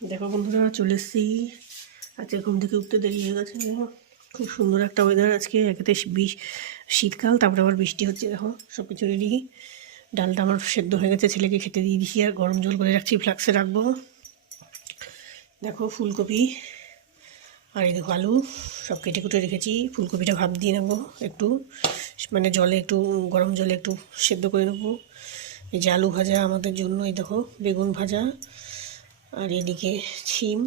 দেখো বন্ধুরা, চলে এসেছি। আজকে ঘুম থেকে উঠতে দেরি হয়ে গেছে। দেখো খুব সুন্দর একটা ওয়েদার আজকে। একেতে শীতকাল, তারপরে আবার বৃষ্টি হচ্ছে। দেখো সব কিছু রেডি। ডালটা আমার সেদ্ধ হয়ে গেছে, ছেলেকে খেতে দিয়ে দিচ্ছি আর গরম জল করে রাখছি, ফ্লাক্সে রাখবো। দেখো ফুলকপি আর এই দেখো আলু সব কেটে কুটে রেখেছি। ফুলকপিটা ভাপ দিয়ে নেবো একটু, মানে জলে একটু, গরম জলে একটু সেদ্ধ করে নেবো। এই যে আলু ভাজা আমাদের জন্য, এই দেখো বেগুন ভাজা, আর এদিকে ছিম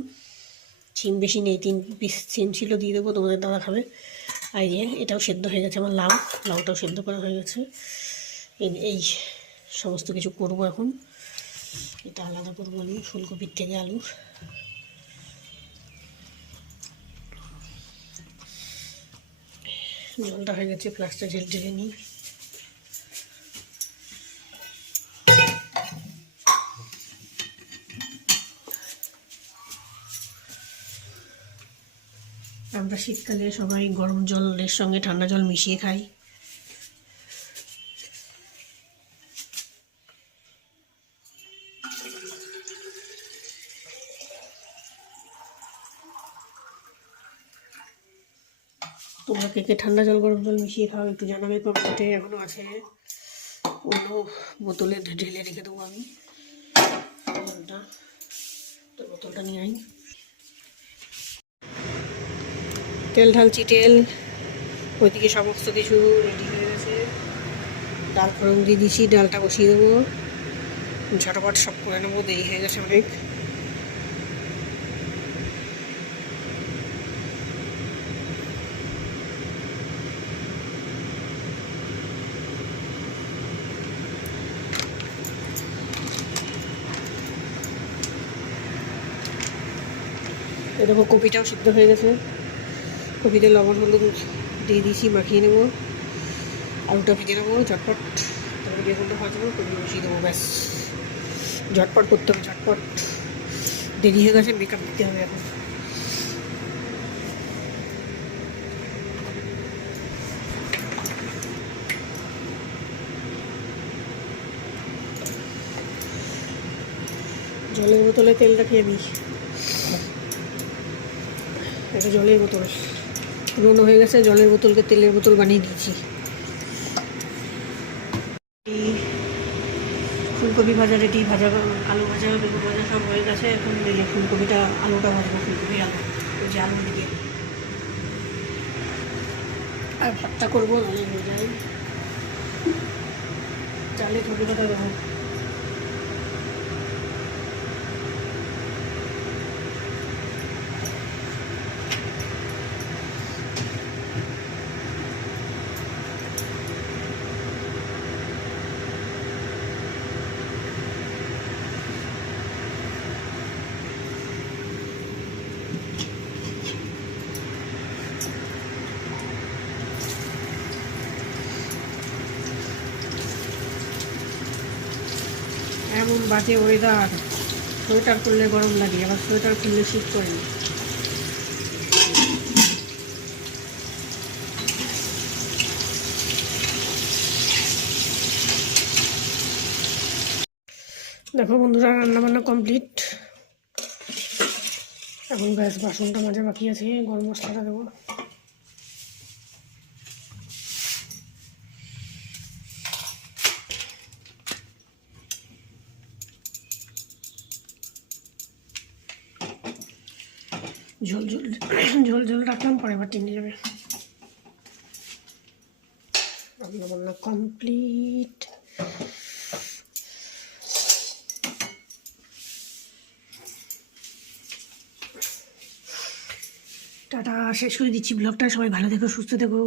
বেশি নেই, 3 পিস ছিম ছিল, দিয়ে দেবো, তোমাদের দাদা খাবে। আর এই এটাও সেদ্ধ হয়ে গেছে আমার, লাউটাও সেদ্ধ করা হয়ে গেছে। এই সমস্ত কিছু করব এখন। এটা আলাদা করবো আমি ফুলকপির থেকে আলুর। জলটা হয়ে গেছে, ফ্লাক্সটা ঢেলে নিই। আমরা শীতকালে সবাই গরম জলের সঙ্গে ঠান্ডা জল মিশিয়ে খাই। তোমরা কে ঠান্ডা জল গরম জল মিশিয়ে খাও একটু জানাবে কমেন্টে। এখনও আছে, অন্য বোতলে ঢেলে রেখে দেবো আমি জলটা। তো বোতলটা নিয়ে আই। তেল ঢালছি, ওইদিকে সমস্ত কিছু রেডি হয়ে গেছে। ডাল ফোড়ন দিয়ে দিয়েছি, ডালটা বসিয়ে দেবো। ঝটপট সব করে নেবো, দেরি হয়ে গেছে অনেক। এরকম কপিটাও সিদ্ধ হয়ে গেছে। কপিতে লবণ হলুদ দিয়ে দিয়েছি, মাখিয়ে নেবো। আলুটা ভেজে নেবো ঝটপট, তারপরে বেগুনটা ভাজবো, কপি বসিয়ে দেবো, ব্যাস। ঝটপট করতে হবে, ঝটপট। দেরি হয়ে গেছে, মেকআপ দিতে হবে এখন। জলের বোতলে তেল রাখি আমি, এটা জলের বোতল পুরোনো হয়ে গেছে, জলের বোতলকে তেলের বোতল বানিয়ে দিয়েছি। ফুলকপি ভাজা রেডি, আলু ভাজা, বেগুন ভাজা সব হয়ে গেছে। এখন দিলে ফুলকপিটা, আলুটা ভাজবো, ফুলকপি আলু, ওই যে আলু দিকে। আর ভাতটা করবো, নাহলে হয়ে যায়। চালে ধরে কথা দেবো। এমন বাজে ওয়েদার, সোয়েটার করলে গরম লাগে, আবার সোয়েটার খুললে শীত করে। দেখো বন্ধুরা, রান্নাবান্না কমপ্লিট। এখন ব্যাস বাসনটা মাজা বাকি আছে, গরম মশলাটা দেবো। ঝোল রাখলাম, পরে আবার টেনে যাবে। রান্নাবান্না কমপ্লিট। টাটা, শেষ করে দিচ্ছি ব্লগটা। সবাই ভালো থেকো, সুস্থ থেকো।